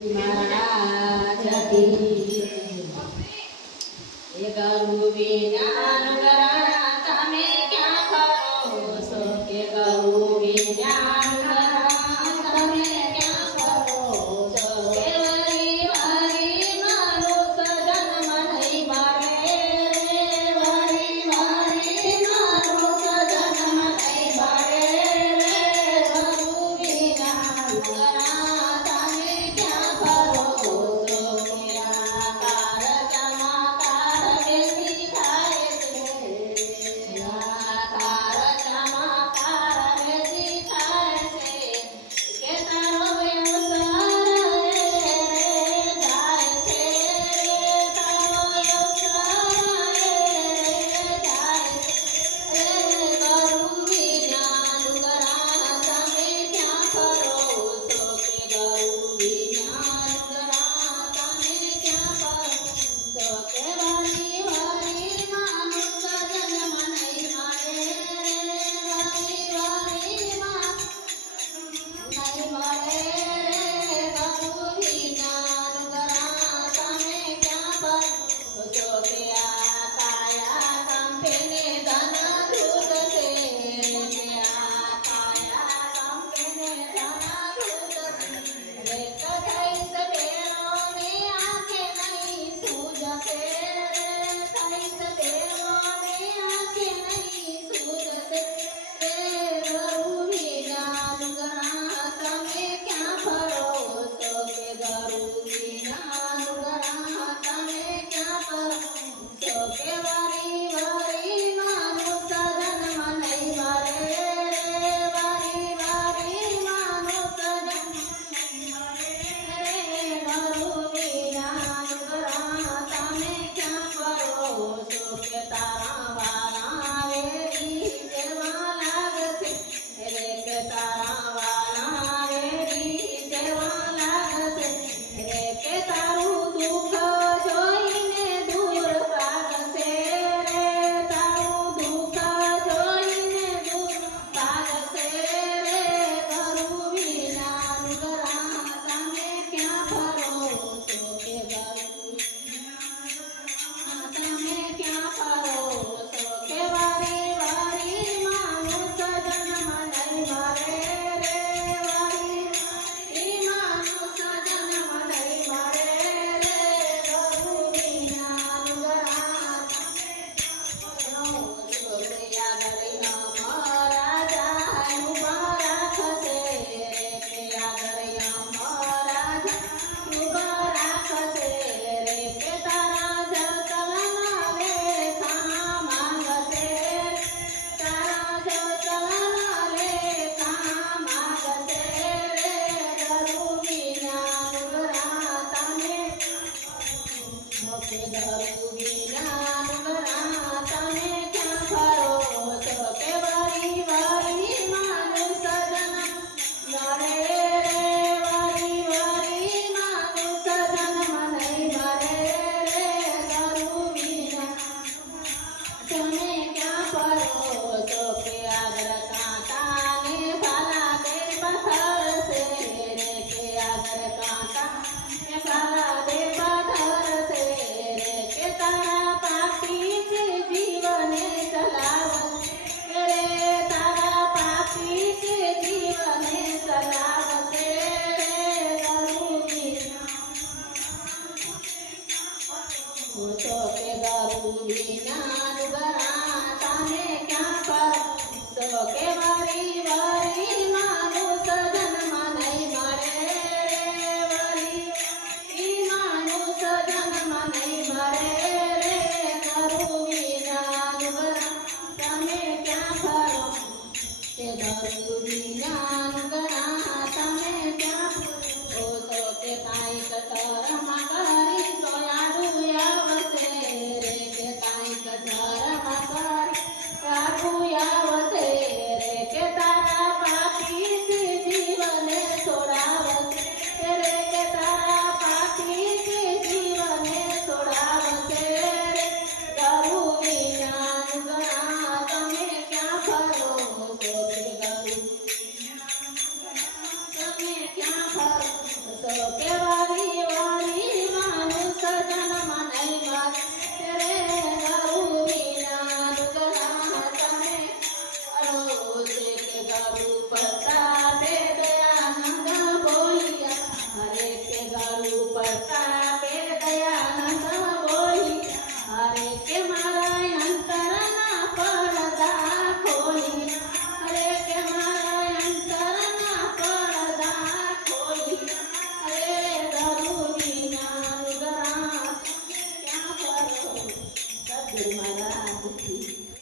महाराज की एक विज्ञान कराता में क्या करो सो के करो विज्ञान कराता में क्या करो सो केवली वारी मानुष जन्म नहीं मारे रे वारी वारी मानुष जन्म नहीं मारे रे करो विज्ञान कराता में क्या करो सो के आकार चमकार के सिखाए से आकार चमकार के सिखाए से के तारो व्यवसाय रे जाए से तारो व्यवसाय रे जाए से करू विज्ञान कराता में क्या करो सो के करू विज्ञान कराता में क्या करो सो के वाली वाली मानुष जन्म नहीं मारे वाली वाली मानुष नहीं मारे रे करू विज्ञान कराता में क्या करो सो के काया कंपने धन धूत से के काया कंपने धन धूत से रे कथई से बेरों ने आंखें नहीं सूझते रे कथई से बेरों ने आंखें नहीं सूझते रे करू विज्ञान कराता में क्या करो सो के करू विज्ञान कराता में क्या करो सो के वारी वारी मानुष जन्म नहीं मारे रे वारी वारी मानुष जन्म नहीं मारे रे करू विज्ञान कराता में क्या करो सो के तारा वाला वेरी सेवा लागसे रे के तारा वाला वेरी सेवा लागसे रे के तारू दुख જોઈને દૂર ભાગશે રે તારું દુઃખ જોઈને દૂર ભાગશે રે કરું વિજ્ઞાન કરાતા મેં ક્યાં ફરો છો કે કરું તમે ક્યાં ફરો છો કે વારી વારી માનુષ જન્મ નહીં મારે રે વારી વારી માનુષ જન્મ નહીં મારે રે કરું વિજ્ઞાન કરાતા ધરું વિજ્ઞાન કરાતા મેં ક્યાં ફરો છો કે વારી વારી માનુષ જન્મ મારે રે વારી વારી માનુષ જન્મ નહીં મારે રે કરું વિજ્ઞાન તમે ક્યાં ફરો છો કે આગળ કાંટા ને ભાલા દે પથ્થર છે રે કે આગળ કાંટા ને ભાલા દે પથ્થર છે રે કે તારા પાપી છે જીવને ચલાવશે રે તારા પાપી છે જીવને ચલાવશે રે કરું વિજ્ઞાન તો કે કરું વિજ્ઞાન કરાતા મેં ક્યાં ફરો તો કે વારી વારી માનુષ જન્મ નહીં મારે રે વારી વારી માનુષ જન્મ નહીં મારે રે કરું વિજ્ઞાન કરાતા મેં ક્યાં ફરો કે કરું વિજ્ઞાન કરાતા મેં ક્યાં ફરો તો કે કાંઈક કર્મ કરી સોયાડું આવશે રે કે કાંઈક સજન મને